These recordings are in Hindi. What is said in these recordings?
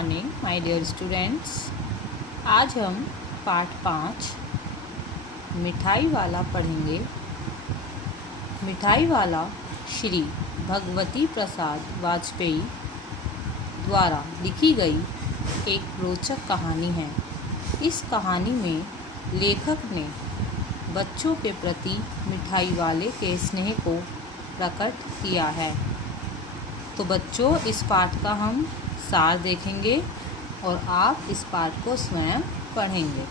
Morning my dear students. आज हम पाठ 5 मिठाई वाला पढ़ेंगे। मिठाई वाला श्री भगवती प्रसाद वाजपेयी द्वारा लिखी गई एक रोचक कहानी है। इस कहानी में लेखक ने बच्चों के प्रति मिठाई वाले के स्नेह को प्रकट किया है। तो बच्चों, इस पाठ का हम सार देखेंगे और आप इस पाठ को स्वयं पढ़ेंगे।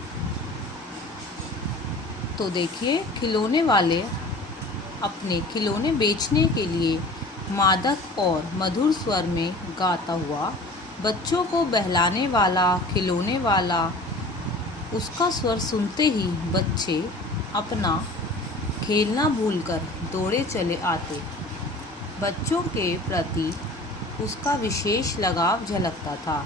तो देखिए, खिलौने वाले अपने खिलौने बेचने के लिए मादक और मधुर स्वर में गाता हुआ, बच्चों को बहलाने वाला खिलौने वाला उसका स्वर सुनते ही बच्चे अपना खेलना भूलकर दौड़े चले आते। बच्चों के प्रति उसका विशेष लगाव झलकता था।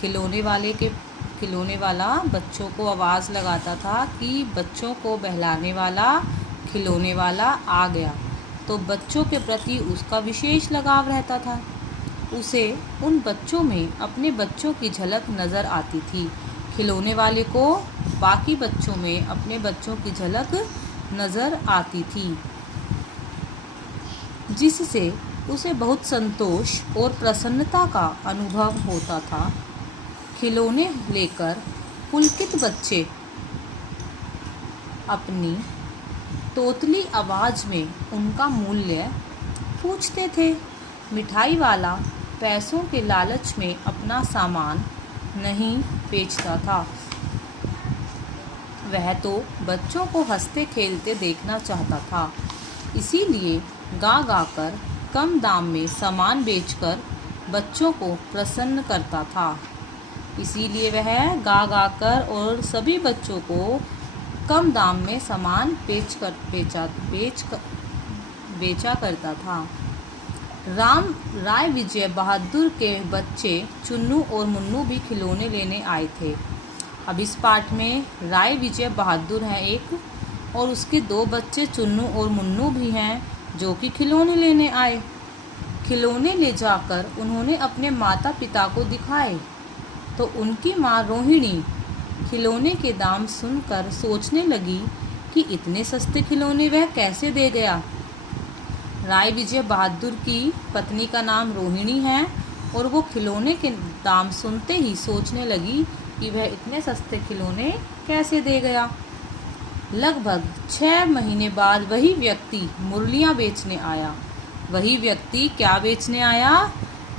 खिलौने वाला बच्चों को आवाज़ लगाता था कि बच्चों को बहलाने वाला खिलौने वाला आ गया। तो बच्चों के प्रति उसका विशेष लगाव रहता था। उसे उन बच्चों में अपने बच्चों की झलक नज़र आती थी। खिलौने वाले को बाकी बच्चों में अपने बच्चों की झलक नज़र आती थी, जिससे उसे बहुत संतोष और प्रसन्नता का अनुभव होता था। खिलौने लेकर पुलकित बच्चे अपनी तोतली आवाज़ में उनका मूल्य पूछते थे। मिठाई वाला पैसों के लालच में अपना सामान नहीं बेचता था। वह तो बच्चों को हंसते खेलते देखना चाहता था। इसीलिए गा गा कर कम दाम में सामान बेचकर बच्चों को प्रसन्न करता था। इसीलिए वह गा गा कर और सभी बच्चों को कम दाम में सामान बेचा करता था। राय विजय बहादुर के बच्चे चुन्नू और मुन्नू भी खिलौने लेने आए थे। अब इस पाठ में राय विजय बहादुर हैं एक, और उसके दो बच्चे चुन्नू और मुन्नू भी हैं जो कि खिलौने लेने आए। खिलौने ले जाकर उन्होंने अपने माता पिता को दिखाए तो उनकी माँ रोहिणी खिलौने के दाम सुनकर सोचने लगी कि इतने सस्ते खिलौने वह कैसे दे गया। राय विजय बहादुर की पत्नी का नाम रोहिणी है और वो खिलौने के दाम सुनते ही सोचने लगी कि वह इतने सस्ते खिलौने कैसे दे गया। लगभग 6 महीने बाद वही व्यक्ति मुरलियाँ बेचने आया। वही व्यक्ति क्या बेचने आया?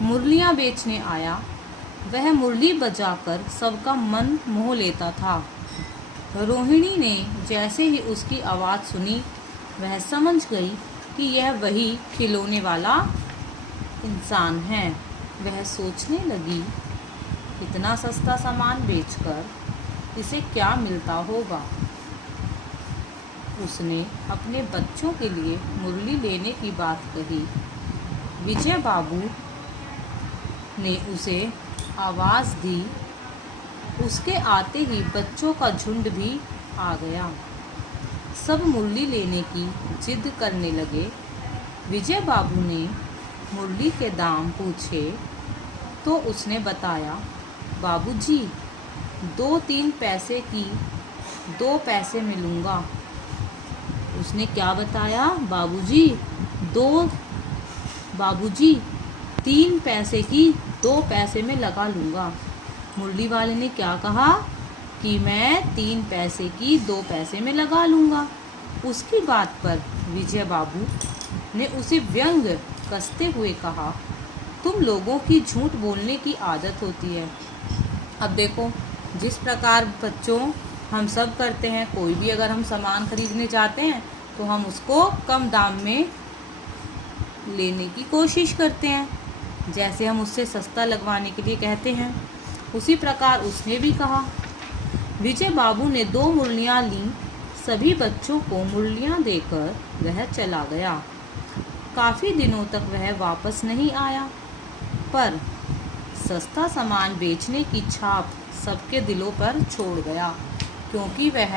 मुरलियाँ बेचने आया। वह मुरली बजाकर सबका मन मोह लेता था। रोहिणी ने जैसे ही उसकी आवाज़ सुनी, वह समझ गई कि यह वही खिलौने वाला इंसान है। वह सोचने लगी, इतना सस्ता सामान बेचकर इसे क्या मिलता होगा। उसने अपने बच्चों के लिए मुरली लेने की बात कही। विजय बाबू ने उसे आवाज़ दी। उसके आते ही बच्चों का झुंड भी आ गया। सब मुरली लेने की जिद करने लगे। विजय बाबू ने मुरली के दाम पूछे तो उसने बताया, बाबूजी 2-3 पैसे की 2 पैसे में लूँगा। उसने क्या बताया? बाबूजी 3 पैसे की 2 पैसे में लगा लूँगा। मुरली वाले ने क्या कहा कि मैं 3 पैसे की 2 पैसे में लगा लूँगा। उसकी बात पर विजय बाबू ने उसे व्यंग कसते हुए कहा, तुम लोगों की झूठ बोलने की आदत होती है। अब देखो, जिस प्रकार बच्चों हम सब करते हैं, कोई भी अगर हम सामान खरीदने जाते हैं तो हम उसको कम दाम में लेने की कोशिश करते हैं, जैसे हम उससे सस्ता लगवाने के लिए कहते हैं। उसी प्रकार उसने भी कहा। विजय बाबू ने 2 मुरलियाँ लीं। सभी बच्चों को मुरलियाँ देकर वह चला गया। काफ़ी दिनों तक वह वापस नहीं आया, पर सस्ता सामान बेचने की छाप सबके दिलों पर छोड़ गया, क्योंकि वह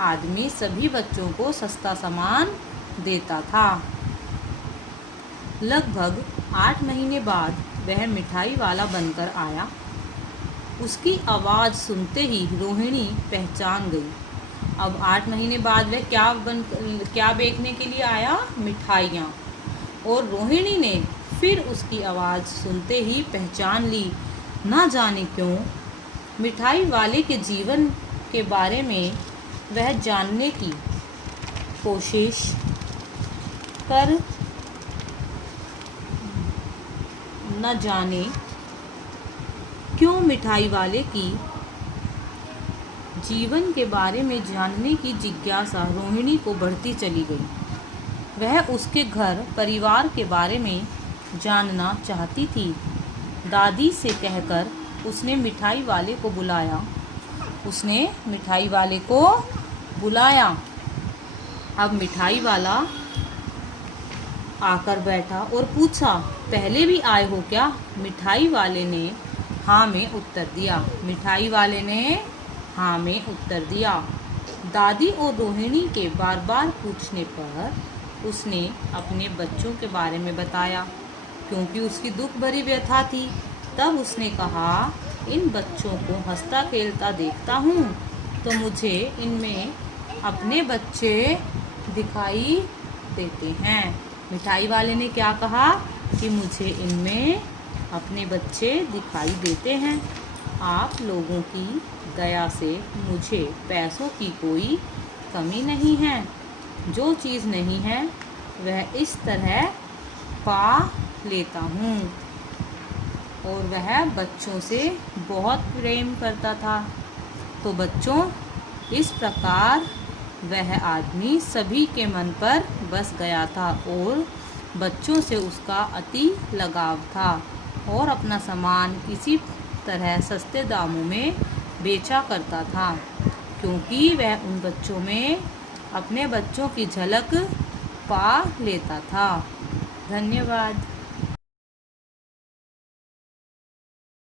आदमी सभी बच्चों को सस्ता सामान देता था। लगभग 8 महीने बाद वह मिठाई वाला बनकर आया उसकी आवाज़ सुनते ही रोहिणी पहचान गई। अब 8 महीने बाद वह क्या बेचने के लिए आया? मिठाइयाँ। और रोहिणी ने फिर उसकी आवाज़ सुनते ही पहचान ली। ना जाने क्यों मिठाई वाले के जीवन के बारे में वह जानने की कोशिश कर न जाने क्यों मिठाई वाले की जीवन के बारे में जानने की जिज्ञासा रोहिणी को बढ़ती चली गई। वह उसके घर परिवार के बारे में जानना चाहती थी। दादी से कहकर उसने मिठाई वाले को बुलाया। अब मिठाई वाला आकर बैठा और पूछा, पहले भी आए हो क्या? मिठाई वाले ने हाँ में उत्तर दिया। दादी और रोहिणी के बार बार पूछने पर उसने अपने बच्चों के बारे में बताया, क्योंकि उसकी दुख भरी व्यथा थी। तब उसने कहा, इन बच्चों को हंसता खेलता देखता हूँ तो मुझे इनमें अपने बच्चे दिखाई देते हैं। मिठाई वाले ने क्या कहा कि मुझे इनमें अपने बच्चे दिखाई देते हैं। आप लोगों की दया से मुझे पैसों की कोई कमी नहीं है। जो चीज़ नहीं है वह इस तरह पा लेता हूँ। और वह बच्चों से बहुत प्रेम करता था। तो बच्चों, इस प्रकार वह आदमी सभी के मन पर बस गया था और बच्चों से उसका अति लगाव था और अपना सामान इसी तरह सस्ते दामों में बेचा करता था, क्योंकि वह उन बच्चों में अपने बच्चों की झलक पा लेता था। धन्यवाद।